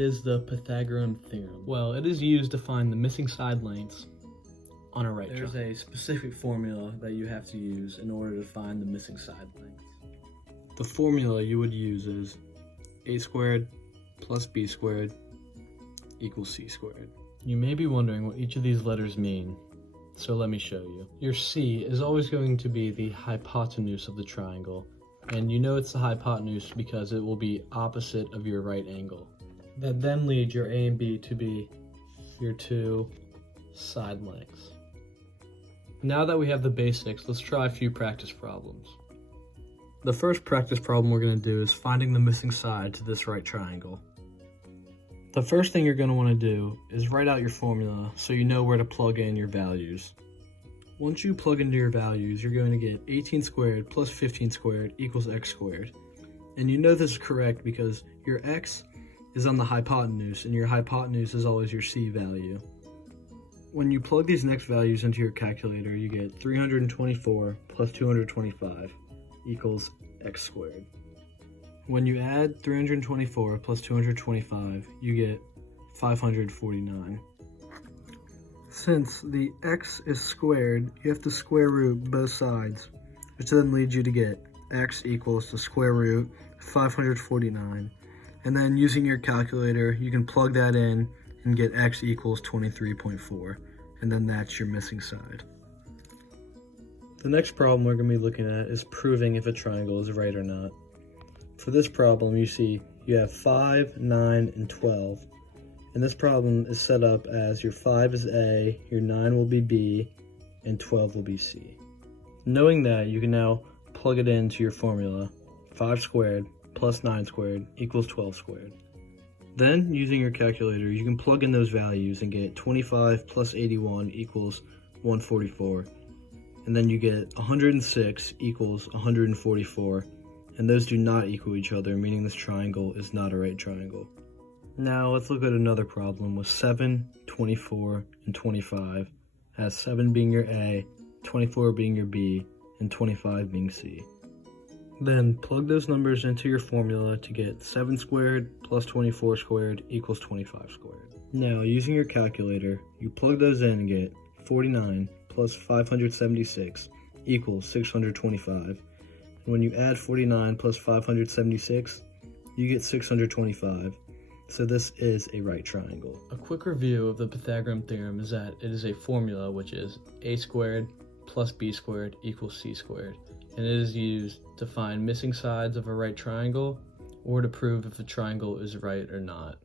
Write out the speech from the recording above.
is the Pythagorean theorem? Well, it is used to find the missing side lengths on a right triangle. There's a specific formula that you have to use in order to find the missing side lengths. The formula you would use is a squared plus b squared equals c squared. You may be wondering what each of these letters mean, so let me show you. Your c is always going to be the hypotenuse of the triangle, and you know it's the hypotenuse because it will be opposite of your right angle. That then leads your a and b to be your two side lengths. Now that we have the basics, let's try a few practice problems. The first practice problem we're going to do is finding the missing side to this right triangle. The first thing you're going to want to do is write out your formula so you know where to plug in your values. Once you plug into your values, you're going to get 18 squared plus 15 squared equals x squared. And you know this is correct because your x is on the hypotenuse, and your hypotenuse is always your c value. When you plug these next values into your calculator, you get 324 plus 225 equals x squared. When you add 324 plus 225, you get 549. Since the x is squared, you have to square root both sides, which then leads you to get x equals the square root 549. And then using your calculator, you can plug that in and get x equals 23.4. And then that's your missing side. The next problem we're going to be looking at is proving if a triangle is right or not. For this problem, you see you have 5, 9, and 12. And this problem is set up as your 5 is A, your 9 will be B, and 12 will be C. Knowing that, you can now plug it into your formula. 5 squared plus 9 squared equals 12 squared. Then, using your calculator, you can plug in those values and get 25 plus 81 equals 144. And then you get 106 equals 144. And those do not equal each other, meaning this triangle is not a right triangle. Now let's look at another problem with 7, 24, and 25, as 7 being your A, 24 being your B, and 25 being C. Then plug those numbers into your formula to get 7 squared plus 24 squared equals 25 squared. Now, using your calculator, you plug those in and get 49 plus 576 equals 625. And when you add 49 plus 576, you get 625. So this is a right triangle. A quick review of the Pythagorean theorem is that it is a formula which is a squared plus b squared equals c squared. And it is used to find missing sides of a right triangle or to prove if a triangle is right or not.